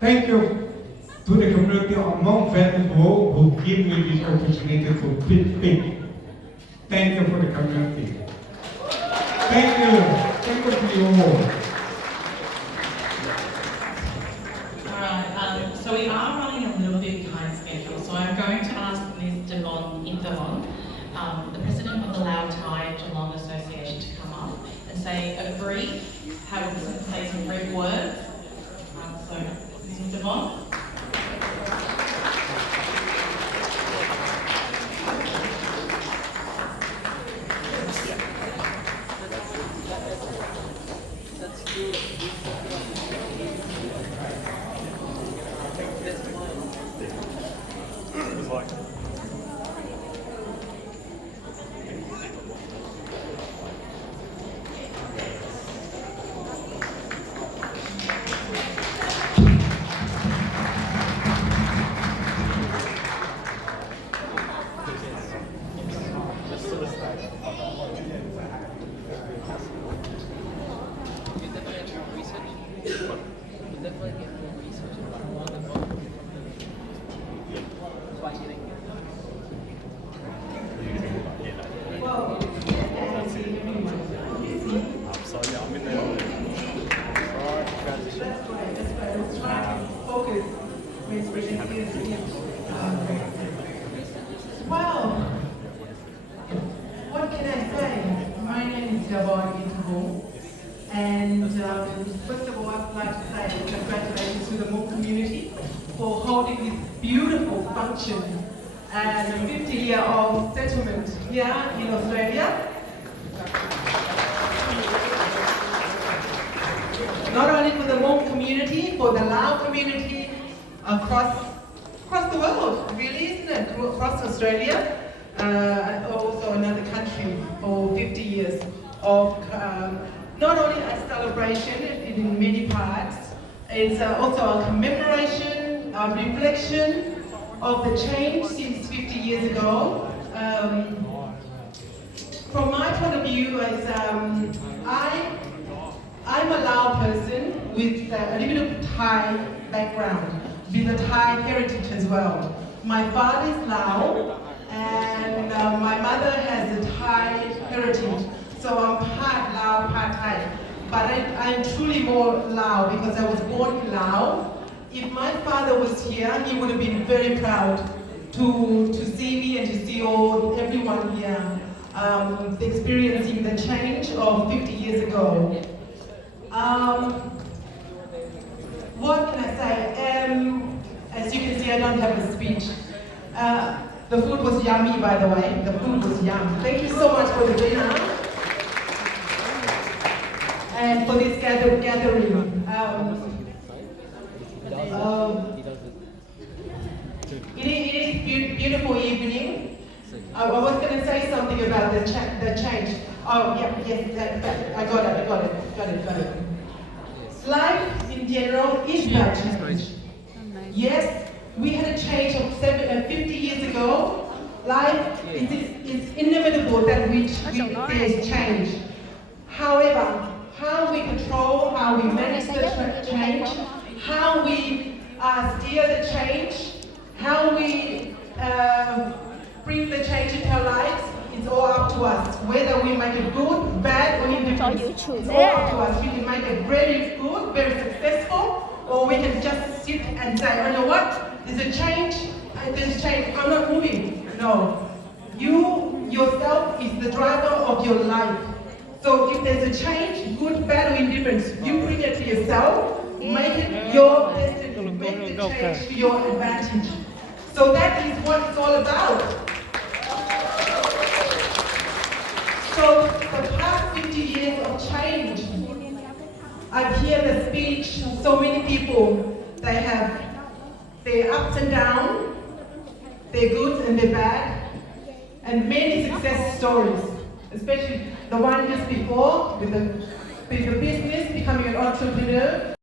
Thank you to the community of Mount Vancouver who give me this opportunity to speak. Thank you for the community. Thank you. Thank you to you all. Alright, so we are running a little bit behind schedule, so I'm going to ask Ms. Devon Interlon, the president of the Lao Thai Geelong Association, to come up and say some brief words. So, Ms. Devon. Well, what can I say? My name is and first of all, I'd like to say congratulations to the Hmoob community for holding this beautiful function and a 50-year-old settlement here in Australia. Not only for the Hmoob community, for the Lao community across the world, really, isn't it? Across Australia, and also another country for 50 years of not only a celebration in many parts, it's also a commemoration, a reflection of the change since 50 years ago. From my point of view, I'm a Lao person with a little bit of Thai background, with a Thai heritage as well. My father is Lao, and my mother has a Thai heritage, so I'm part Lao, part Thai. But I'm truly more Lao because I was born in Lao. If my father was here, he would have been very proud to see me and to see everyone here experiencing the change of 50 years ago. What can I say? As you can see, I don't have a speech. The food was yummy, by the way. The food was yum. Thank you so much for the dinner and for this gathering. It is beautiful evening. I was going to say something about the change. Oh, yeah, yes, I got it. Life in general is about change. Yes, we had a change of 50 years ago. Life is inevitable that there's change. However, how we control, how we manage the change, how we steer the change, how we bring the change into our lives, it's all up to us. Whether we make it good, bad, or indifferent, it's all up to us. We can make it very good, very successful, or we can just sit and say, you know what, there's a change, I'm not moving. No. You yourself is the driver of your life. So if there's a change, good, bad, or indifferent, you bring it to yourself, make it your destiny, make the change to your advantage. So that is what it's all about. So the past 50 years of change, I've heard the speech, so many people, they have their ups and downs, their goods and their bad, and many success stories, especially the one just before with the business, becoming an entrepreneur.